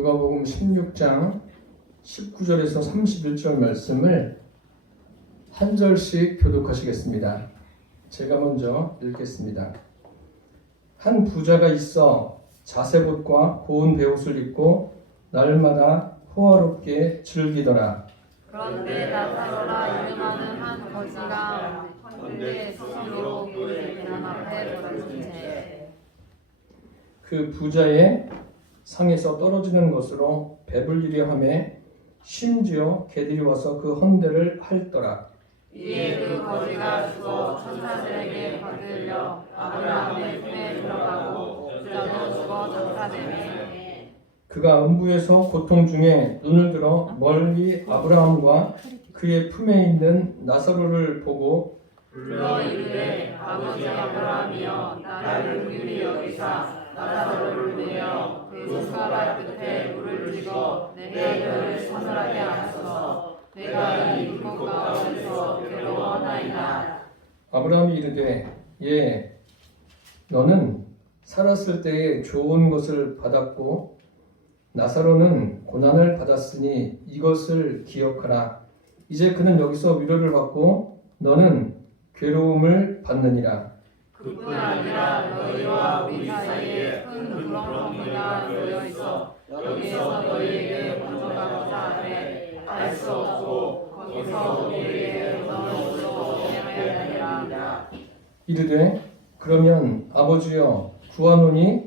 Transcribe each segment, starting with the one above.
누가복음 16장 19절에서 31절 말씀을 한 절씩 교독하시겠습니다. 제가 먼저 읽겠습니다. 한 부자가 있어 자색옷과 고운 베옷을 입고 날마다 호화롭게 즐기더라. 그런데 나사로라 이름하는 한 거지가 헌데 스스로 그의 계단 앞에 벌어진 채 그 부자의 상에서 떨어지는 것으로 배불리려 하매 심지어 개들이 와서 그 헌대를 핥더라. 이에 그 거지가 죽어 천사들에게 받들려 아브라함의 품에 들어가고 부자도 죽어 장사되매 그가 음부에서 고통 중에 눈을 들어 멀리 아브라함과 그의 품에 있는 나사로를 보고 불러 이르되 아버지 아브라함이여 나를 긍휼히 여기사 나사로를 내어 그 손가락 끝에 물을 쥐고 내 혀를 서늘하게 하소서. 내가 이 불꽃 가운데서 괴로워하나이다. 아브라함이 이르되 예 너는 살았을 때에 좋은 것을 받았고 나사로는 고난을 받았으니 이것을 기억하라. 이제 그는 여기서 위로를 받고 너는 괴로움을 받느니라. 그뿐 아니라 너희와 우리 사이에 큰 구렁텅이가 놓여 있어 여기서 너희에게 먼저 가고자 하되 갈 수 없고 거기서 우리에게 너희로 진행하여야 하리라. 이르되 그러면 아버지여 구하노니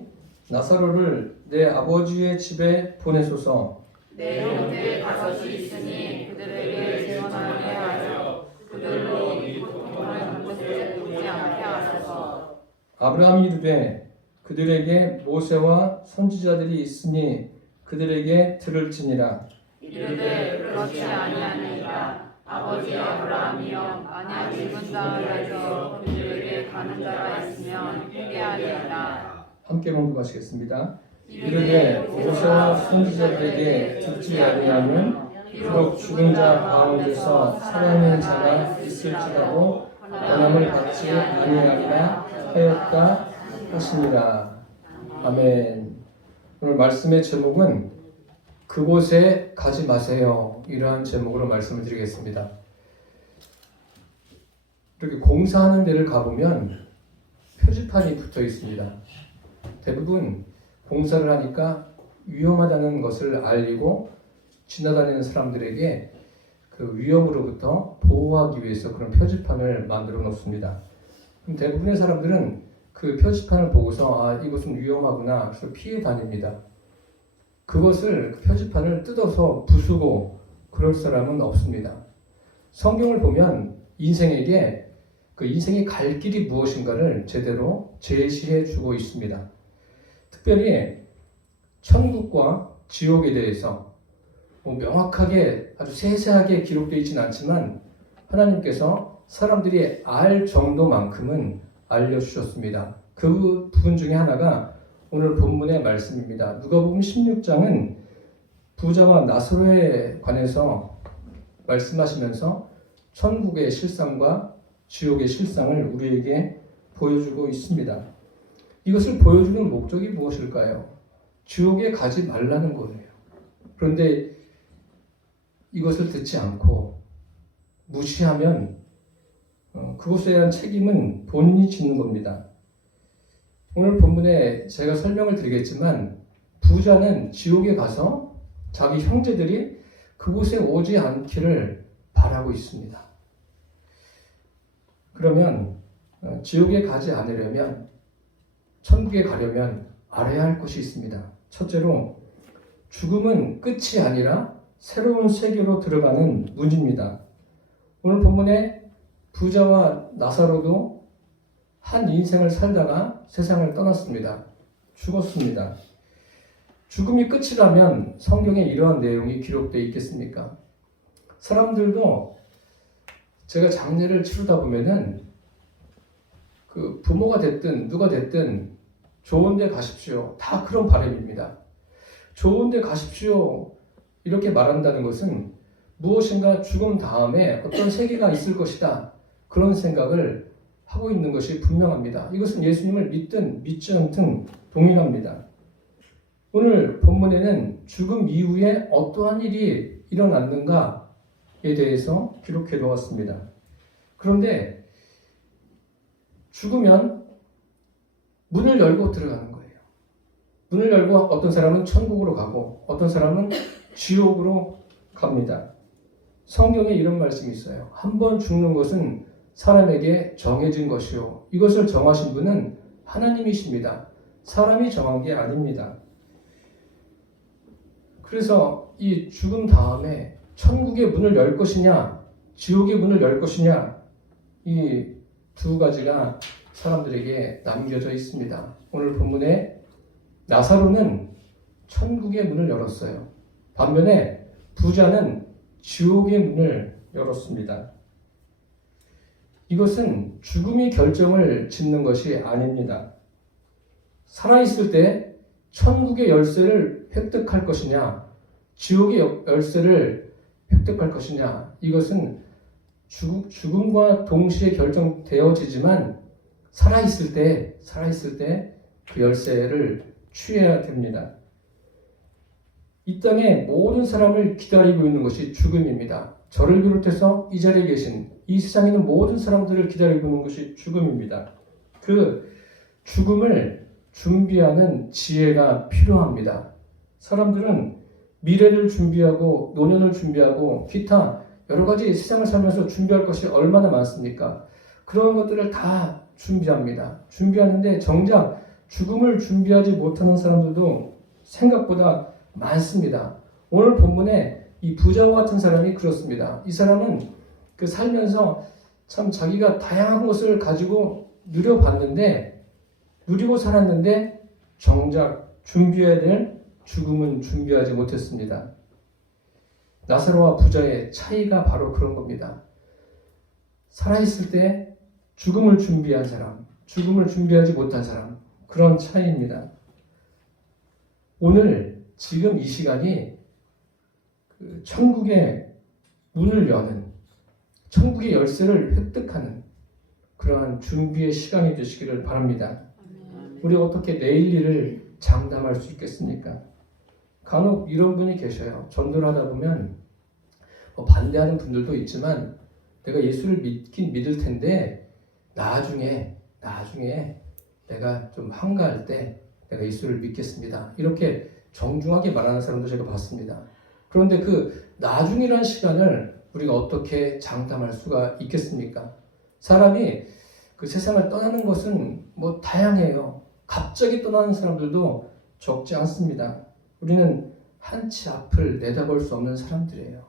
나사로를 내 아버지의 집에 보내소서. 내 형제 다섯이 있으니 그들에게 재원하게 하여 그들로 이 고통을 잠시 않게 하소서. 아브라함이 이르되 그들에게 모세와 선지자들이 있으니 그들에게 들을지니라. 이르되 그렇지 아니하니이다. 아버지 아브라함이여 만약 죽은 자들에서 그들에게 가는 자가 있으면 회개하리이다. 함께 공부하시겠습니다. 이르되 모세와 선지자들에게 듣지 아니하면 비록 죽은 자 가운데서 살아있는 자가 있을지라도 권함을 받지 아니하리라 하였다 하시니라. 아멘. 오늘 말씀의 제목은 그곳에 가지 마세요. 이러한 제목으로 말씀을 드리겠습니다. 이렇게 공사하는 데를 가보면 표지판이 붙어 있습니다. 대부분 공사를 하니까 위험하다는 것을 알리고 지나다니는 사람들에게 그 위험으로부터 보호하기 위해서 그런 표지판을 만들어 놓습니다. 그럼 대부분의 사람들은 그 표지판을 보고서 아, 이곳은 위험하구나 그래서 피해 다닙니다. 그것을 그 표지판을 뜯어서 부수고 그럴 사람은 없습니다. 성경을 보면 인생에게 그 인생의 갈 길이 무엇인가를 제대로 제시해 주고 있습니다. 특별히 천국과 지옥에 대해서 명확하게 아주 세세하게 기록되어 있지는 않지만 하나님께서 사람들이 알 정도만큼은 알려주셨습니다. 그 부분 중에 하나가 오늘 본문의 말씀입니다. 누가복음 16장은 부자와 나사로에 관해서 말씀하시면서 천국의 실상과 지옥의 실상을 우리에게 보여주고 있습니다. 이것을 보여주는 목적이 무엇일까요? 지옥에 가지 말라는 거예요. 그런데 이것을 듣지 않고 무시하면 그것에 대한 책임은 본인이 짓는 겁니다. 오늘 본문에 제가 설명을 드리겠지만 부자는 지옥에 가서 자기 형제들이 그곳에 오지 않기를 바라고 있습니다. 그러면 지옥에 가지 않으려면 천국에 가려면 알아야 할 것이 있습니다. 첫째로 죽음은 끝이 아니라 새로운 세계로 들어가는 문입니다. 오늘 본문에 부자와 나사로도 한 인생을 살다가 세상을 떠났습니다. 죽었습니다. 죽음이 끝이라면 성경에 이러한 내용이 기록되어 있겠습니까? 사람들도 제가 장례를 치르다 보면은 그 부모가 됐든 누가 됐든 좋은 데 가십시오. 다 그런 바람입니다. 좋은 데 가십시오. 이렇게 말한다는 것은 무엇인가 죽음 다음에 어떤 세계가 있을 것이다. 그런 생각을 하고 있는 것이 분명합니다. 이것은 예수님을 믿든 믿지 않든 동일합니다. 오늘 본문에는 죽음 이후에 어떠한 일이 일어났는가에 대해서 기록해 놓았습니다. 그런데 죽으면 문을 열고 들어가는 거예요. 문을 열고 어떤 사람은 천국으로 가고 어떤 사람은 지옥으로 갑니다. 성경에 이런 말씀이 있어요. 한 번 죽는 것은 사람에게 정해진 것이요. 이것을 정하신 분은 하나님이십니다. 사람이 정한 게 아닙니다. 그래서 이 죽음 다음에 천국의 문을 열 것이냐, 지옥의 문을 열 것이냐, 이 두 가지가 사람들에게 남겨져 있습니다. 오늘 본문에 나사로는 천국의 문을 열었어요. 반면에 부자는 지옥의 문을 열었습니다. 이것은 죽음이 결정을 짓는 것이 아닙니다. 살아있을 때 천국의 열쇠를 획득할 것이냐, 지옥의 열쇠를 획득할 것이냐, 이것은 죽음과 동시에 결정되어지지만 살아있을 때 그 열쇠를 취해야 됩니다. 이 땅에 모든 사람을 기다리고 있는 것이 죽음입니다. 저를 비롯해서 이 자리에 계신 이 세상에 있는 모든 사람들을 기다리고 있는 것이 죽음입니다. 그 죽음을 준비하는 지혜가 필요합니다. 사람들은 미래를 준비하고 노년을 준비하고 기타 여러 가지 세상을 살면서 준비할 것이 얼마나 많습니까? 그런 것들을 다 준비합니다. 준비하는데 정작 죽음을 준비하지 못하는 사람들도 생각보다 많습니다. 오늘 본문에 이 부자와 같은 사람이 그렇습니다. 이 사람은 그 살면서 참 자기가 다양한 것을 가지고 누리고 살았는데 정작 준비해야 될 죽음은 준비하지 못했습니다. 나사로와 부자의 차이가 바로 그런 겁니다. 살아있을 때 죽음을 준비한 사람, 죽음을 준비하지 못한 사람, 그런 차이입니다. 오늘 지금 이 시간이 그 천국의 문을 여는, 천국의 열쇠를 획득하는 그러한 준비의 시간이 되시기를 바랍니다. 우리 어떻게 내일 일을 장담할 수 있겠습니까? 간혹 이런 분이 계셔요. 전도를 하다 보면 반대하는 분들도 있지만 내가 예수를 믿긴 믿을 텐데 나중에 내가 좀 한가할 때 내가 예수를 믿겠습니다. 이렇게 정중하게 말하는 사람도 제가 봤습니다. 그런데 그 나중이라는 시간을 우리가 어떻게 장담할 수가 있겠습니까? 사람이 그 세상을 떠나는 것은 뭐 다양해요. 갑자기 떠나는 사람들도 적지 않습니다. 우리는 한치 앞을 내다볼 수 없는 사람들이에요.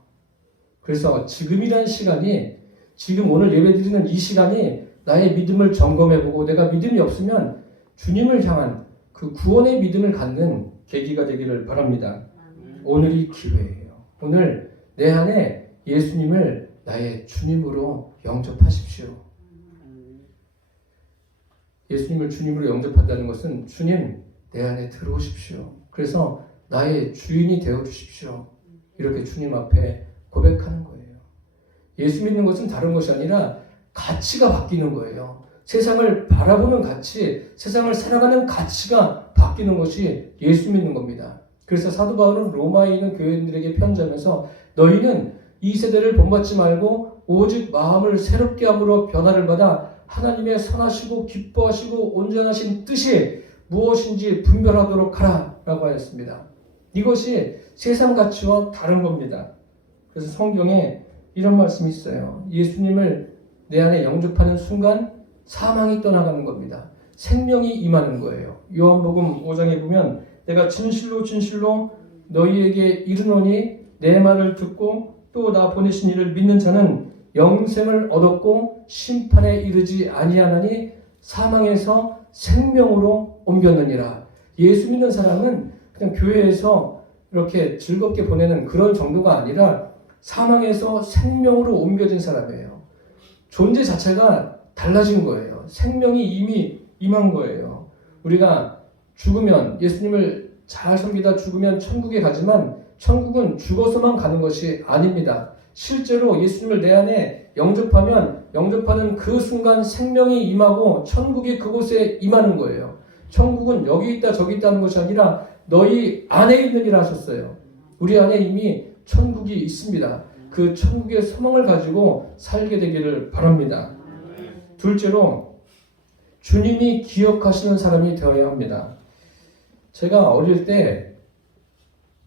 그래서 지금이라는 시간이, 지금 오늘 예배드리는 이 시간이 나의 믿음을 점검해보고 내가 믿음이 없으면 주님을 향한 그 구원의 믿음을 갖는 계기가 되기를 바랍니다. 오늘이 기회예요. 오늘 내 안에 예수님을 나의 주님으로 영접하십시오. 예수님을 주님으로 영접한다는 것은 주님 내 안에 들어오십시오. 그래서 나의 주인이 되어주십시오. 이렇게 주님 앞에 고백하는 거예요. 예수 믿는 것은 다른 것이 아니라 가치가 바뀌는 거예요. 세상을 바라보는 가치, 세상을 살아가는 가치가 바뀌는 것이 예수 믿는 겁니다. 그래서 사도 바울은 로마에 있는 교인들에게 편지하면서 너희는 이 세대를 본받지 말고 오직 마음을 새롭게 함으로 변화를 받아 하나님의 선하시고 기뻐하시고 온전하신 뜻이 무엇인지 분별하도록 하라 라고 하였습니다. 이것이 세상 가치와 다른 겁니다. 그래서 성경에 이런 말씀이 있어요. 예수님을 내 안에 영접하는 순간 사망이 떠나가는 겁니다. 생명이 임하는 거예요. 요한복음 5장에 보면 내가 진실로 너희에게 이르노니 내 말을 듣고 또 나 보내신 이를 믿는 자는 영생을 얻었고 심판에 이르지 아니하나니 사망에서 생명으로 옮겼느니라. 예수 믿는 사람은 그냥 교회에서 이렇게 즐겁게 보내는 그런 정도가 아니라 사망에서 생명으로 옮겨진 사람이에요. 존재 자체가 달라진 거예요. 생명이 이미 임한 거예요. 우리가 죽으면 예수님을 잘 섬기다 죽으면 천국에 가지만 천국은 죽어서만 가는 것이 아닙니다. 실제로 예수님을 내 안에 영접하면 영접하는 그 순간 생명이 임하고 천국이 그곳에 임하는 거예요. 천국은 여기 있다 저기 있다는 것이 아니라 너희 안에 있느니라 하셨어요. 우리 안에 이미 천국이 있습니다. 그 천국의 소망을 가지고 살게 되기를 바랍니다. 둘째로 주님이 기억하시는 사람이 되어야 합니다. 제가 어릴 때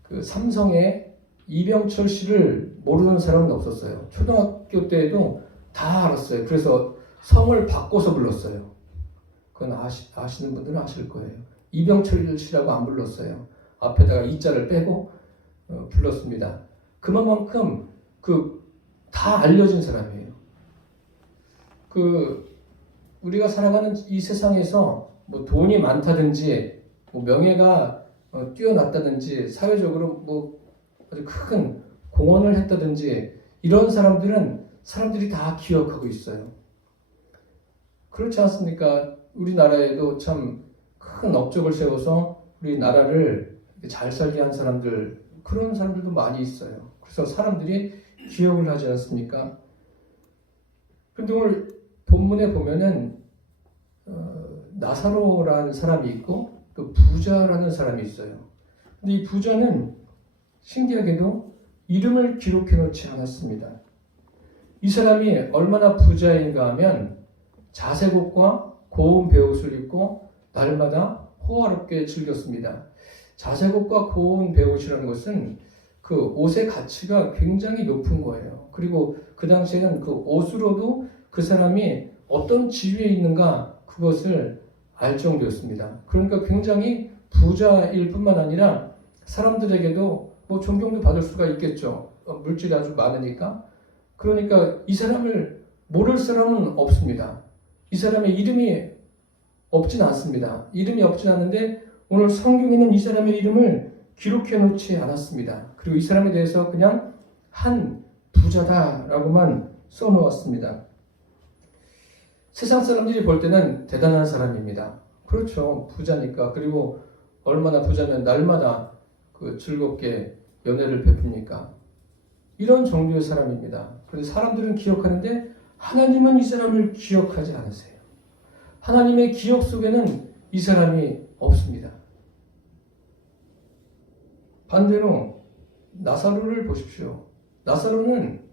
그 삼성의 이병철 씨를 모르는 사람은 없었어요. 초등학교 때에도 다 알았어요. 그래서 성을 바꿔서 불렀어요. 그건 아시는 분들은 아실 거예요. 이병철 씨라고 안 불렀어요. 앞에다가 이자를 빼고 불렀습니다. 그만큼 다 알려진 사람이에요. 우리가 살아가는 이 세상에서 뭐 돈이 많다든지 뭐 명예가 뛰어났다든지 사회적으로 뭐 아주 큰 공헌을 했다든지 이런 사람들이 다 기억하고 있어요. 그렇지 않습니까? 우리나라에도 참 큰 업적을 세워서 우리 나라를 잘 살게 한 사람들, 그런 사람들도 많이 있어요. 그래서 사람들이 기억을 하지 않습니까? 그런데 오늘 본문에 보면은 나사로라는 사람이 있고 또 부자라는 사람이 있어요. 근데 이 부자는 신기하게도 이름을 기록해 놓지 않았습니다. 이 사람이 얼마나 부자인가 하면 자색옷과 고운 베옷을 입고 날마다 호화롭게 즐겼습니다. 자색옷과 고운 베옷이라는 것은 그 옷의 가치가 굉장히 높은 거예요. 그리고 그 당시에는 그 옷으로도 그 사람이 어떤 지위에 있는가 그것을 알 정도였습니다. 그러니까 굉장히 부자일 뿐만 아니라 사람들에게도 뭐 존경도 받을 수가 있겠죠. 물질이 아주 많으니까. 그러니까 이 사람을 모를 사람은 없습니다. 이 사람의 이름이 없진 않습니다. 이름이 없진 않은데 오늘 성경에는 이 사람의 이름을 기록해 놓지 않았습니다. 그리고 이 사람에 대해서 그냥 한 부자다라고만 써놓았습니다. 세상 사람들이 볼 때는 대단한 사람입니다. 그렇죠. 부자니까. 그리고 얼마나 부자면 날마다 즐겁게 연애를 베풉니까? 이런 정도의 사람입니다. 그런데 사람들은 기억하는데 하나님은 이 사람을 기억하지 않으세요. 하나님의 기억 속에는 이 사람이 없습니다. 반대로 나사로를 보십시오. 나사로는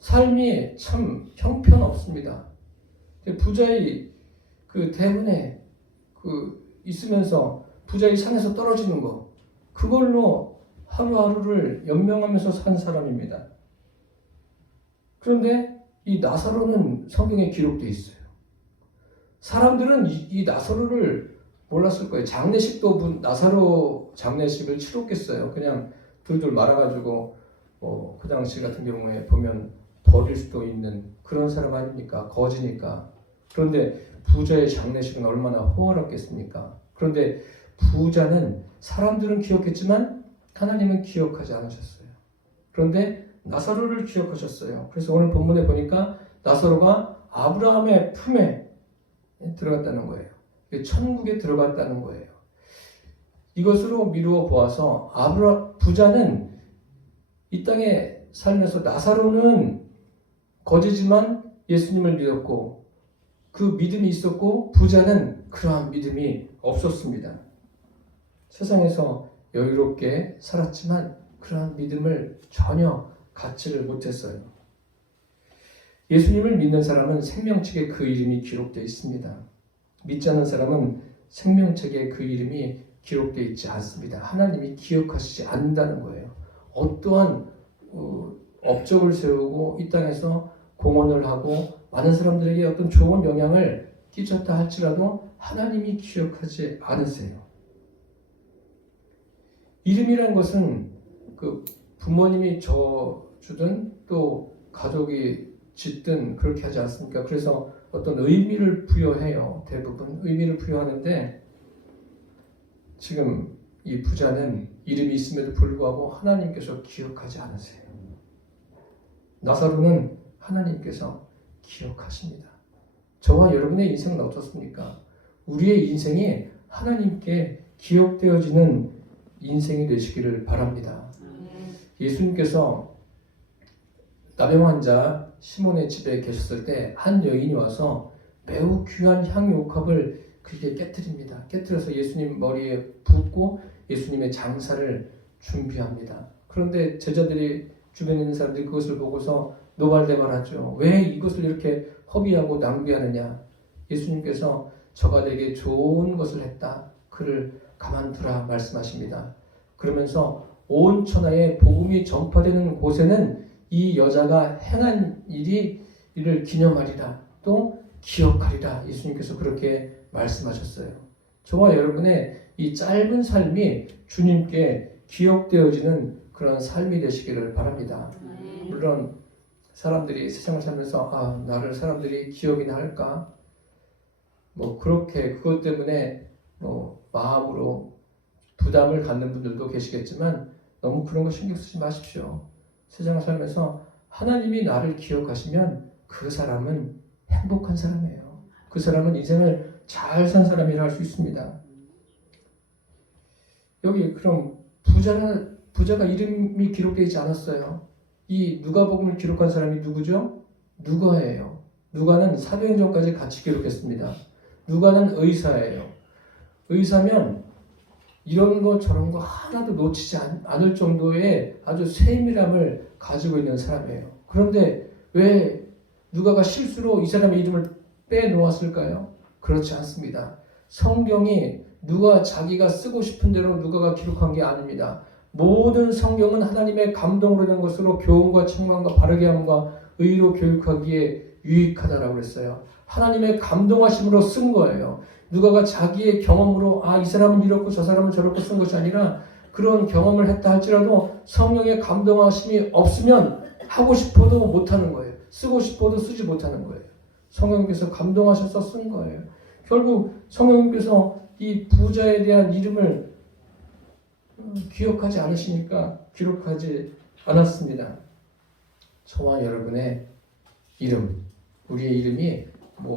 삶이 참 형편없습니다. 부자의 대문에 있으면서 부자의 산에서 떨어지는 거, 그걸로 하루하루를 연명하면서 산 사람입니다. 그런데 이 나사로는 성경에 기록되어 있어요. 사람들은 이 나사로를 몰랐을 거예요. 장례식도 나사로 장례식을 치렀겠어요. 그냥 둘둘 말아가지고 그 당시 같은 경우에 보면 버릴 수도 있는 그런 사람 아닙니까? 거지니까. 그런데 부자의 장례식은 얼마나 호화롭겠습니까? 그런데 부자는 사람들은 기억했지만 하나님은 기억하지 않으셨어요. 그런데 나사로를 기억하셨어요. 그래서 오늘 본문에 보니까 나사로가 아브라함의 품에 들어갔다는 거예요. 천국에 들어갔다는 거예요. 이것으로 미루어 보아서 부자는 이 땅에 살면서 나사로는 거지지만 예수님을 믿었고 그 믿음이 있었고 부자는 그러한 믿음이 없었습니다. 세상에서 여유롭게 살았지만 그러한 믿음을 전혀 갖지를 못했어요. 예수님을 믿는 사람은 생명책에 그 이름이 기록되어 있습니다. 믿지 않는 사람은 생명책에 그 이름이 기록되어 있지 않습니다. 하나님이 기억하시지 않는다는 거예요. 어떠한 업적을 세우고 이 땅에서 공헌을 하고 많은 사람들에게 어떤 좋은 영향을 끼쳤다 할지라도 하나님이 기억하지 않으세요. 이름이라는 것은 부모님이 주든 또 가족이 짓든 그렇게 하지 않습니까? 그래서 어떤 의미를 부여해요. 대부분 의미를 부여하는데 지금 이 부자는 이름이 있음에도 불구하고 하나님께서 기억하지 않으세요. 나사로는 하나님께서 기억하십니다. 저와 여러분의 인생은 어떻습니까? 우리의 인생이 하나님께 기억되어지는 인생이 되시기를 바랍니다. 예수님께서 나병 환자 시몬의 집에 계셨을 때 한 여인이 와서 매우 귀한 향유옥합을 그게 깨뜨립니다. 깨뜨려서 예수님 머리에 붓고 예수님의 장사를 준비합니다. 그런데 제자들이 주변에 있는 사람들이 그것을 보고서 노발대발하죠. 왜 이것을 이렇게 허비하고 낭비하느냐. 예수님께서 저가 내게 좋은 것을 했다. 그를 가만두라 말씀하십니다. 그러면서 온 천하에 복음이 전파되는 곳에는 이 여자가 행한 이를 기념하리라. 또 기억하리라. 예수님께서 그렇게 말씀하셨어요. 저와 여러분의 이 짧은 삶이 주님께 기억되어지는 그런 삶이 되시기를 바랍니다. 물론 사람들이 세상을 살면서 나를 사람들이 기억이나 할까? 그렇게 그것 때문에 마음으로 부담을 갖는 분들도 계시겠지만 너무 그런 거 신경 쓰지 마십시오. 세상을 살면서 하나님이 나를 기억하시면 그 사람은 행복한 사람이에요. 그 사람은 인생을 잘 산 사람이라 할 수 있습니다. 여기 그럼 부자가 이름이 기록되어 있지 않았어요. 이 누가복음을 기록한 사람이 누구죠? 누가예요. 누가는 사도행전까지 같이 기록했습니다. 누가는 의사예요. 의사면 이런 거 저런 거 하나도 놓치지 않을 정도의 아주 세밀함을 가지고 있는 사람이에요. 그런데 왜 누가가 실수로 이 사람의 이름을 빼놓았을까요? 그렇지 않습니다. 성경이 누가 자기가 쓰고 싶은 대로 누가가 기록한 게 아닙니다. 모든 성경은 하나님의 감동으로 된 것으로 교훈과 책망과 바르게 함과 의로 교육하기에 유익하다라고 그랬어요. 하나님의 감동하심으로 쓴 거예요. 누가가 자기의 경험으로 이 사람은 이렇고 저 사람은 저렇고 쓴 것이 아니라 그런 경험을 했다 할지라도 성령의 감동하심이 없으면 하고 싶어도 못하는 거예요. 쓰고 싶어도 쓰지 못하는 거예요. 성령님께서 감동하셔서 쓴 거예요. 결국 성령님께서 이 부자에 대한 이름을 기억하지 않으시니까 기록하지 않았습니다. 저와 여러분의 이름, 우리의 이름이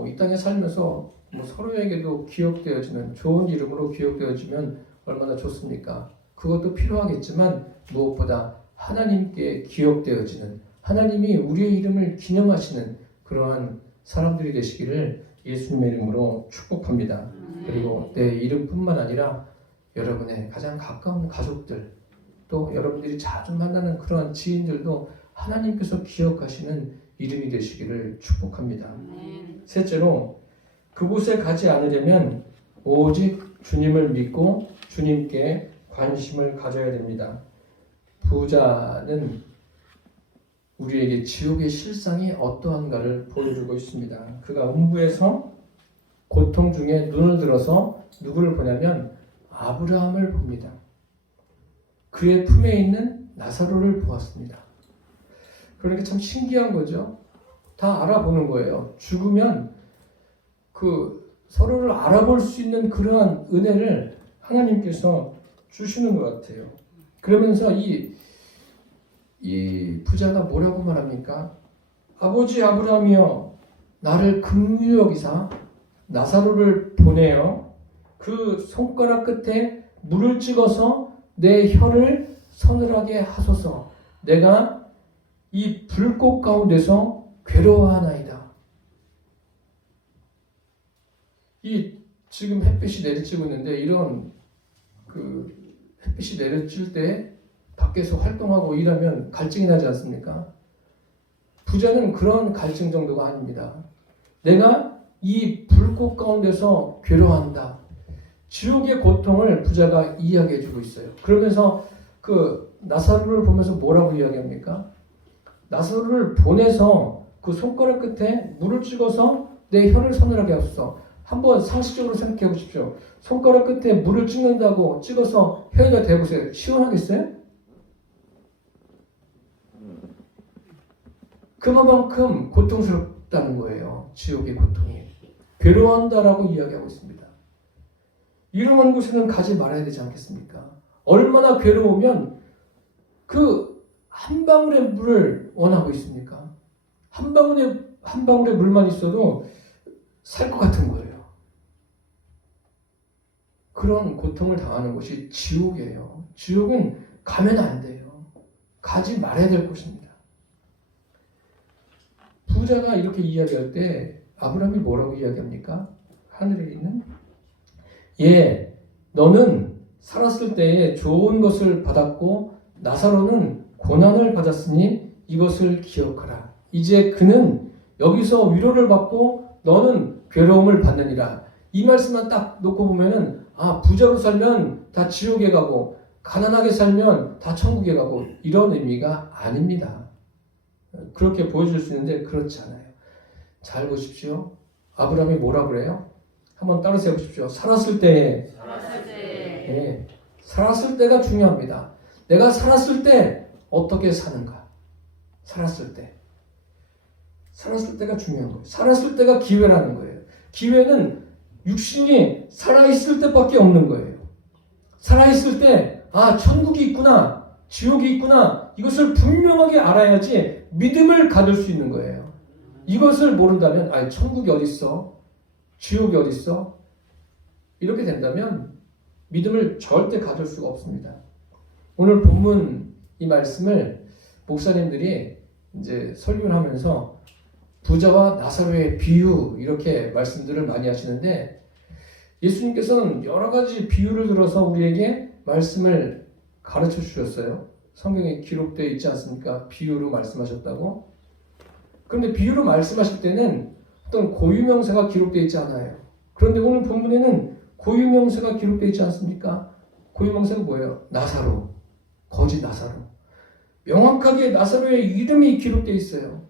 이 땅에 살면서 서로에게도 기억되어지는 좋은 이름으로 기억되어지면 얼마나 좋습니까? 그것도 필요하겠지만 무엇보다 하나님께 기억되어지는, 하나님이 우리의 이름을 기념하시는 그러한 사람들이 되시기를 예수님의 이름으로 축복합니다. 그리고 내 이름뿐만 아니라 여러분의 가장 가까운 가족들, 또 여러분들이 자주 만나는 그러한 지인들도 하나님께서 기억하시는 이름이 되시기를 축복합니다. 셋째로, 그곳에 가지 않으려면 오직 주님을 믿고 주님께 관심을 가져야 됩니다. 부자는 우리에게 지옥의 실상이 어떠한가를 보여주고 있습니다. 그가 음부에서 고통 중에 눈을 들어서 누구를 보냐면 아브라함을 봅니다. 그의 품에 있는 나사로를 보았습니다. 그러니까 참 신기한 거죠. 다 알아보는 거예요. 죽으면 서로를 알아볼 수 있는 그러한 은혜를 하나님께서 주시는 것 같아요. 그러면서 이 부자가 뭐라고 말합니까? 아버지 아브라함이여, 나를 긍휼히 여기사 나사로를 보내어 그 손가락 끝에 물을 찍어서 내 혀를 서늘하게 하소서. 내가 이 불꽃 가운데서 괴로워하나이다. 지금 햇빛이 내리쬐고 있는데 이런 햇빛이 내리쬐 때 밖에서 활동하고 일하면 갈증이 나지 않습니까? 부자는 그런 갈증 정도가 아닙니다. 내가 이 불꽃 가운데서 괴로워한다. 지옥의 고통을 부자가 이야기해주고 있어요. 그러면서 나사로를 보면서 뭐라고 이야기합니까? 나사로를 보내서 그 손가락 끝에 물을 찍어서 내 혀를 서늘하게 하소서. 한번 상식적으로 생각해 보십시오. 손가락 끝에 물을 찍는다고 찍어서 혀에다 대보세요. 시원하겠어요? 그만큼 고통스럽다는 거예요. 지옥의 고통이. 괴로워한다라고 이야기하고 있습니다. 이러한 곳에는 가지 말아야 되지 않겠습니까? 얼마나 괴로우면 한 방울의 물을 원하고 있습니까? 한 방울의 물만 있어도 살 것 같은 거예요. 그런 고통을 당하는 곳이 지옥이에요. 지옥은 가면 안 돼요. 가지 말아야 될 곳입니다. 부자가 이렇게 이야기할 때 아브라함이 뭐라고 이야기합니까? 하늘에 있는 너는 살았을 때에 좋은 것을 받았고 나사로는 고난을 받았으니 이것을 기억하라. 이제 그는 여기서 위로를 받고 너는 괴로움을 받느니라. 이 말씀만 딱 놓고 보면은 부자로 살면 다 지옥에 가고 가난하게 살면 다 천국에 가고 이런 의미가 아닙니다. 그렇게 보여줄 수 있는데 그렇지 않아요. 잘 보십시오. 아브라함이 뭐라 그래요? 한번 따라서 해보십시오. 살았을 때. 네, 살았을 때가 중요합니다. 내가 살았을 때 어떻게 사는가? 살았을 때. 살았을 때가 중요한 거예요. 살았을 때가 기회라는 거예요. 기회는 육신이 살아있을 때밖에 없는 거예요. 살아있을 때 천국이 있구나, 지옥이 있구나, 이것을 분명하게 알아야지 믿음을 가질 수 있는 거예요. 이것을 모른다면 천국이 어디 있어? 지옥이 어디 있어? 이렇게 된다면 믿음을 절대 가질 수가 없습니다. 오늘 본문 이 말씀을 목사님들이 이제 설교를 하면서 부자와 나사로의 비유 이렇게 말씀들을 많이 하시는데 예수님께서는 여러 가지 비유를 들어서 우리에게 말씀을 가르쳐 주셨어요. 성경에 기록되어 있지 않습니까? 비유로 말씀하셨다고. 그런데 비유로 말씀하실 때는 어떤 고유명사가 기록되어 있지 않아요. 그런데 오늘 본문에는 고유명사가 기록되어 있지 않습니까? 고유명사가 뭐예요? 나사로, 거지 나사로. 명확하게 나사로의 이름이 기록되어 있어요.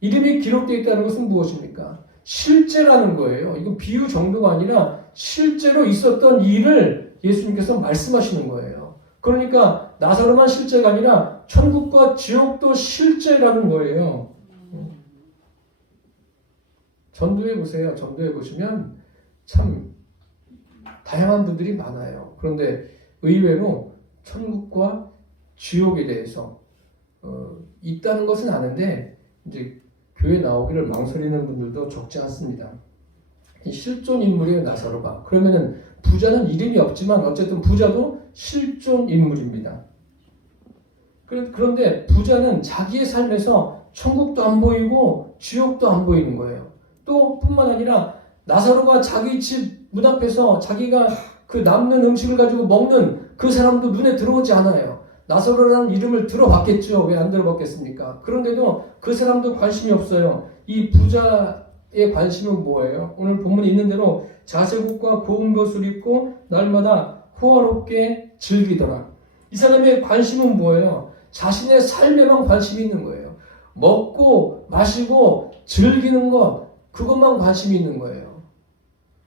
이름이 기록되어 있다는 것은 무엇입니까? 실제라는 거예요. 이건 비유 정도가 아니라 실제로 있었던 일을 예수님께서 말씀하시는 거예요. 그러니까 나사로만 실제가 아니라 천국과 지옥도 실제라는 거예요. 전도해 보세요. 전도해 보시면 참 다양한 분들이 많아요. 그런데 의외로 천국과 지옥에 대해서 있다는 것은 아는데 이제 교회 나오기를 망설이는 분들도 적지 않습니다. 실존 인물이에요, 나사로가. 그러면은 부자는 이름이 없지만 어쨌든 부자도 실존 인물입니다. 그런데 부자는 자기의 삶에서 천국도 안 보이고 지옥도 안 보이는 거예요. 또 뿐만 아니라 나사로가 자기 집 문 앞에서 자기가 그 남는 음식을 가지고 먹는 그 사람도 눈에 들어오지 않아요. 나사로라는 이름을 들어봤겠죠. 왜 안 들어봤겠습니까? 그런데도 그 사람도 관심이 없어요. 이 부자의 관심은 뭐예요? 오늘 본문에 있는 대로 자색옷과 고운 벼슬 입고 날마다 호화롭게 즐기더라. 이 사람의 관심은 뭐예요? 자신의 삶에만 관심이 있는 거예요. 먹고 마시고 즐기는 것, 그것만 관심이 있는 거예요.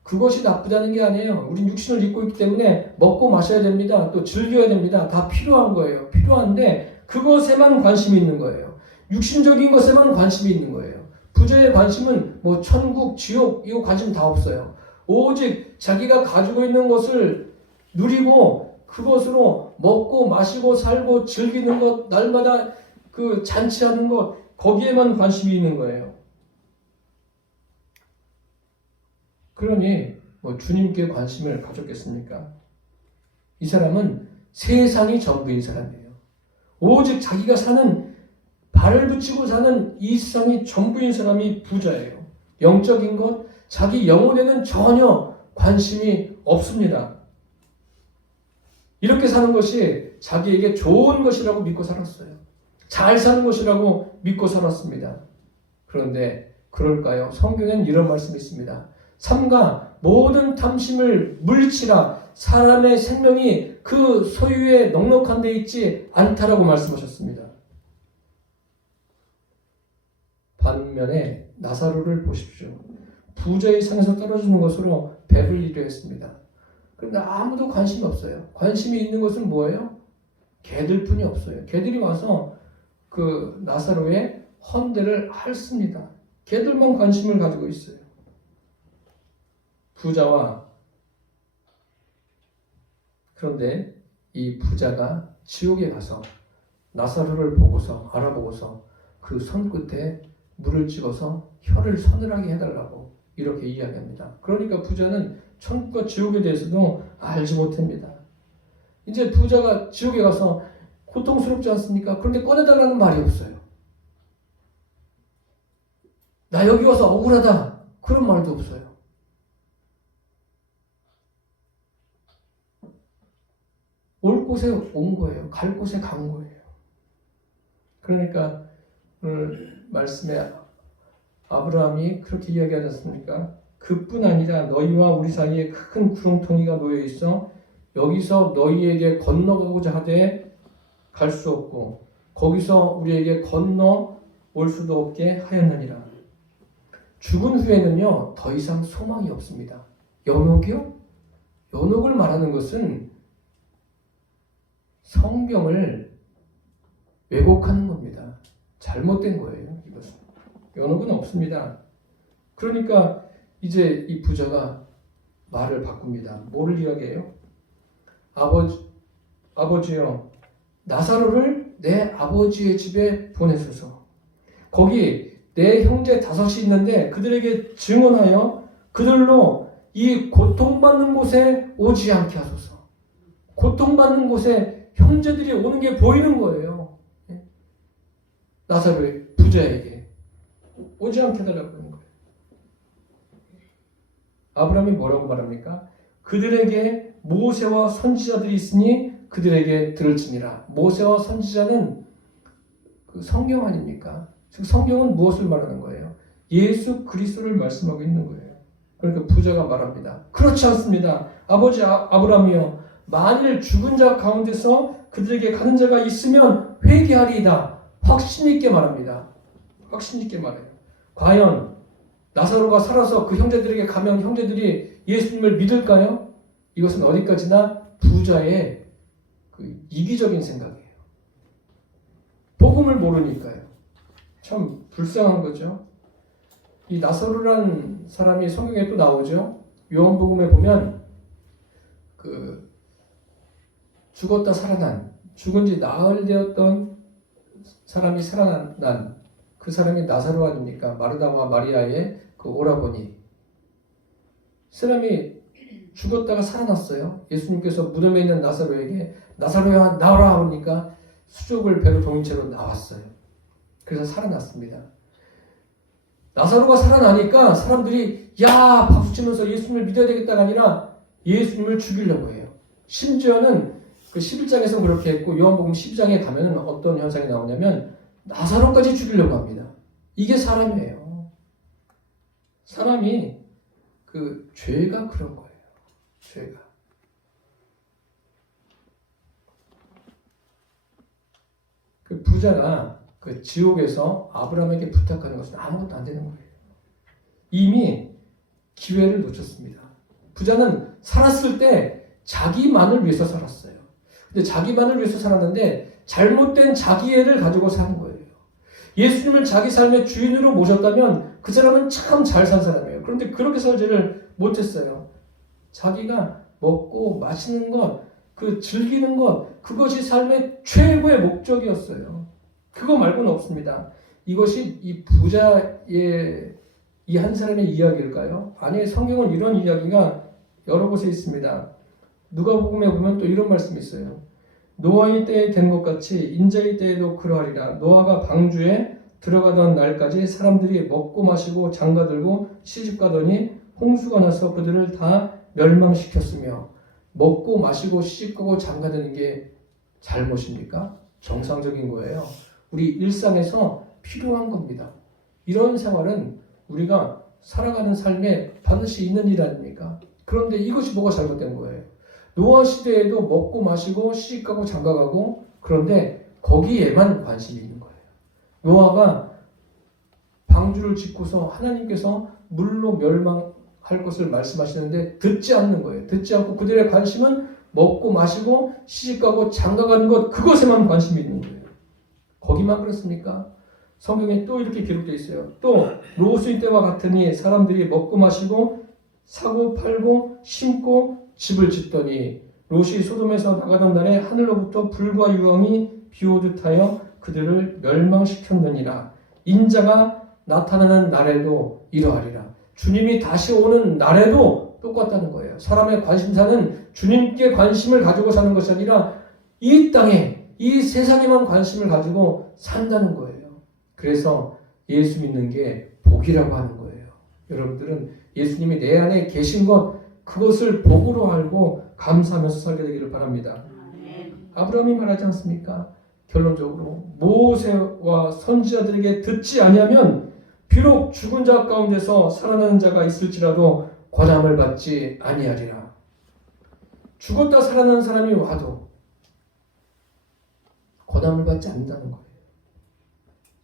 그것이 나쁘다는 게 아니에요. 우린 육신을 입고 있기 때문에 먹고 마셔야 됩니다. 또 즐겨야 됩니다. 다 필요한 거예요. 필요한데 그것에만 관심이 있는 거예요. 육신적인 것에만 관심이 있는 거예요. 부자의 관심은 뭐 천국, 지옥 이거 관심 다 없어요. 오직 자기가 가지고 있는 것을 누리고 그것으로 먹고 마시고 살고 즐기는 것, 날마다 그 잔치하는 것, 거기에만 관심이 있는 거예요. 그러니 뭐 주님께 관심을 가졌겠습니까? 이 사람은 세상이 전부인 사람이에요. 오직 자기가 사는, 발을 붙이고 사는 이 세상이 전부인 사람이 부자예요. 영적인 것, 자기 영혼에는 전혀 관심이 없습니다. 이렇게 사는 것이 자기에게 좋은 것이라고 믿고 살았어요. 잘 사는 것이라고 믿고 살았습니다. 그런데 그럴까요? 성경에는 이런 말씀이 있습니다. 삼가 모든 탐심을 물리치라. 사람의 생명이 그 소유에 넉넉한 데 있지 않다라고 말씀하셨습니다. 반면에 나사로를 보십시오. 부자의 상에서 떨어지는 것으로 배불리려 했습니다. 그런데 아무도 관심이 없어요. 관심이 있는 것은 뭐예요? 개들뿐이 없어요. 개들이 와서 그 나사로의 헌대를 핥습니다. 개들만 관심을 가지고 있어요. 부자와 그런데 이 부자가 지옥에 가서 나사로를 보고서 알아보고서 그 손끝에 물을 찍어서 혀를 서늘하게 해달라고 이렇게 이야기합니다. 그러니까 부자는 천국과 지옥에 대해서도 알지 못합니다. 이제 부자가 지옥에 가서 고통스럽지 않습니까? 그런데 꺼내달라는 말이 없어요. 나 여기 와서 억울하다. 그런 말도 없어요. 올 곳에 온 거예요. 갈 곳에 간 거예요. 그러니까 오늘 말씀에 아브라함이 그렇게 이야기하지 않습니까? 그뿐 아니라 너희와 우리 사이에 큰 구렁텅이가 놓여 있어 여기서 너희에게 건너가고자 하되 갈 수 없고 거기서 우리에게 건너 올 수도 없게 하였느니라. 죽은 후에는요 더 이상 소망이 없습니다. 연옥이요? 연옥을 말하는 것은 성경을 왜곡하는 겁니다. 잘못된 거예요. 이것은 연옥은 없습니다. 그러니까 이제 이 부자가 말을 바꿉니다. 뭐를 이야기해요? 아버지요, 나사로를 내 아버지의 집에 보내소서. 거기 내 형제 5이 있는데 그들에게 증언하여 그들로 이 고통받는 곳에 오지 않게 하소서. 고통받는 곳에 형제들이 오는 게 보이는 거예요. 나사로의 부자에게 오지 않게 해달라고 하는 거예요. 아브라함이 뭐라고 말합니까? 그들에게 모세와 선지자들이 있으니 그들에게 들을지니라. 모세와 선지자는 그 성경 아닙니까? 즉 성경은 무엇을 말하는 거예요? 예수 그리스도를 말씀하고 있는 거예요. 그러니까 부자가 말합니다. 그렇지 않습니다. 아버지 아브라함이여, 만일 죽은 자 가운데서 그들에게 가는 자가 있으면 회개하리이다. 확신 있게 말합니다. 확신 있게 말해요. 과연 나사로가 살아서 그 형제들에게 가면 형제들이 예수님을 믿을까요? 이것은 어디까지나 부자의 그 이기적인 생각이에요. 복음을 모르니까요. 참 불쌍한 거죠. 이 나사로라는 사람이 성경에 또 나오죠. 요한복음에 보면 그 죽었다 살아난, 죽은 지 나흘 되었던 사람이 살아난 그 사람이 나사로 아닙니까? 마르다와 마리아의 그 오라버니. 사람이 죽었다가 살아났어요. 예수님께서 무덤에 있는 나사로에게 나사로야 나오라 하니까 수족을 배로 동인 채로 나왔어요. 그래서 살아났습니다. 나사로가 살아나니까 사람들이 야 박수치면서 예수님을 믿어야 되겠다가 아니라 예수님을 죽이려고 해요. 심지어는 그 11장에서 그렇게 했고 요한복음 12장에 가면 어떤 현상이 나오냐면 나사로까지 죽이려고 합니다. 이게 사람이에요. 사람이 그 죄가 그런 거예요. 죄가. 그 부자가 그 지옥에서 아브라함에게 부탁하는 것은 아무것도 안 되는 거예요. 이미 기회를 놓쳤습니다. 부자는 살았을 때 자기만을 위해서 살았어요. 근데 자기만을 위해서 살았는데 잘못된 자기애를 가지고 사는 거예요. 예수님을 자기 삶의 주인으로 모셨다면 그 사람은 참 잘 산 사람이에요. 그런데 그렇게 살지를 못했어요. 자기가 먹고 마시는 것, 그 즐기는 것, 그것이 삶의 최고의 목적이었어요. 그거 말고는 없습니다. 이것이 이 부자의 이 한 사람의 이야기일까요? 아니, 성경은 이런 이야기가 여러 곳에 있습니다. 누가복음에 보면 또 이런 말씀이 있어요. 노아의 때에 된 것 같이 인자의 때에도 그러하리라. 노아가 방주에 들어가던 날까지 사람들이 먹고 마시고 장가들고 시집가더니 홍수가 나서 그들을 다 멸망시켰으며. 먹고 마시고 시집가고 장가드는 게 잘못입니까? 정상적인 거예요. 우리 일상에서 필요한 겁니다. 이런 생활은 우리가 살아가는 삶에 반드시 있는 일 아닙니까? 그런데 이것이 뭐가 잘못된 거예요? 노아 시대에도 먹고 마시고 시집가고 장가가고, 그런데 거기에만 관심이 있는 거예요. 노아가 방주를 짓고서 하나님께서 물로 멸망할 것을 말씀하시는데 듣지 않는 거예요. 듣지 않고 그들의 관심은 먹고 마시고 시집가고 장가가는 것, 그것에만 관심이 있는 거예요. 거기만 그렇습니까? 성경에 또 이렇게 기록되어 있어요. 또 롯의 때와 같으니 사람들이 먹고 마시고 사고 팔고 심고 집을 짓더니 롯이 소돔에서 나가던 날에 하늘로부터 불과 유황이 비오듯 하여 그들을 멸망시켰느니라. 인자가 나타나는 날에도 이러하리라. 주님이 다시 오는 날에도 똑같다는 거예요. 사람의 관심사는 주님께 관심을 가지고 사는 것이 아니라 이 땅에, 이 세상에만 관심을 가지고 산다는 거예요. 그래서 예수 믿는 게 복이라고 하는 거예요. 여러분들은 예수님이 내 안에 계신 것, 그것을 복으로 알고 감사하면서 살게 되기를 바랍니다. 아브라함이 말하지 않습니까? 결론적으로 모세와 선지자들에게 듣지 아니하면 비록 죽은 자 가운데서 살아나는 자가 있을지라도 권함을 받지 아니하리라. 죽었다 살아나는 사람이 와도 권함을 받지 않는다는 거예요.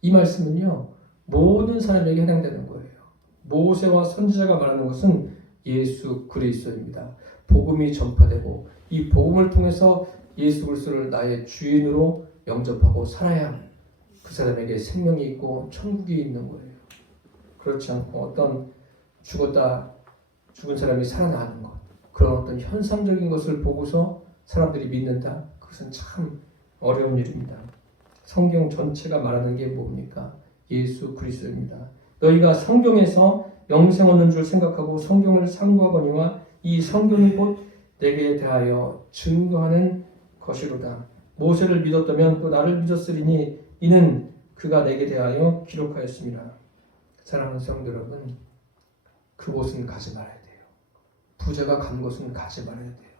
이 말씀은요, 모든 사람에게 해당되는 거예요. 모세와 선지자가 말하는 것은 예수 그리스도입니다. 복음이 전파되고 이 복음을 통해서 예수 그리스도를 나의 주인으로 영접하고 살아야 그 사람에게 생명이 있고 천국이 있는 거예요. 그렇지 않고 어떤 죽은 사람이 살아나는 것, 그런 어떤 현상적인 것을 보고서 사람들이 믿는다? 그것은 참 어려운 일입니다. 성경 전체가 말하는 게 뭡니까? 예수 그리스도입니다. 너희가 성경에서 영생 얻는 줄 생각하고 성경을 상고하거니와 이 성경이 곧 내게 대하여 증거하는 것이로다. 모세를 믿었다면 또 나를 믿었으리니 이는 그가 내게 대하여 기록하였습니다. 사랑하는 성도 여러분, 그곳은 가지 말아야 돼요. 부자가 간 곳은 가지 말아야 돼요.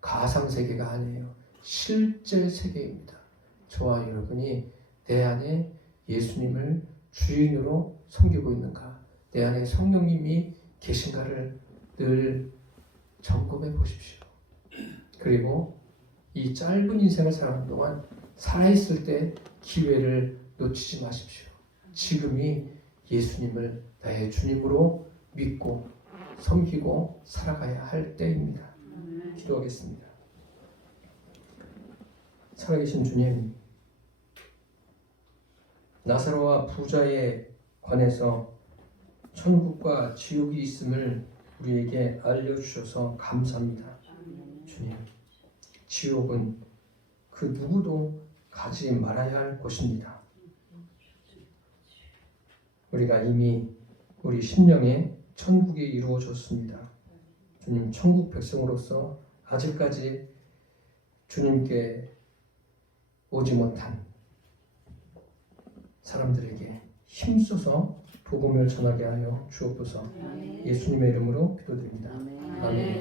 가상세계가 아니에요. 실제 세계입니다. 저와 여러분이 내 안에 예수님을 주인으로 섬기고 있는가, 내 안에 성령님이 계신가를 늘 점검해 보십시오. 그리고 이 짧은 인생을 살아가는 동안 살아있을 때 기회를 놓치지 마십시오. 지금이 예수님을 나의 주님으로 믿고 섬기고 살아가야 할 때입니다. 기도하겠습니다. 살아계신 주님, 나사로와 부자에 관해서 천국과 지옥이 있음을 우리에게 알려주셔서 감사합니다. 주님, 지옥은 그 누구도 가지 말아야 할 곳입니다. 우리가 이미 우리 심령에 천국이 이루어졌습니다. 주님, 천국 백성으로서 아직까지 주님께 오지 못한 사람들에게 힘써서 복음을 전하게 하여 주옵소서. 예수님의 이름으로 기도드립니다. 아멘.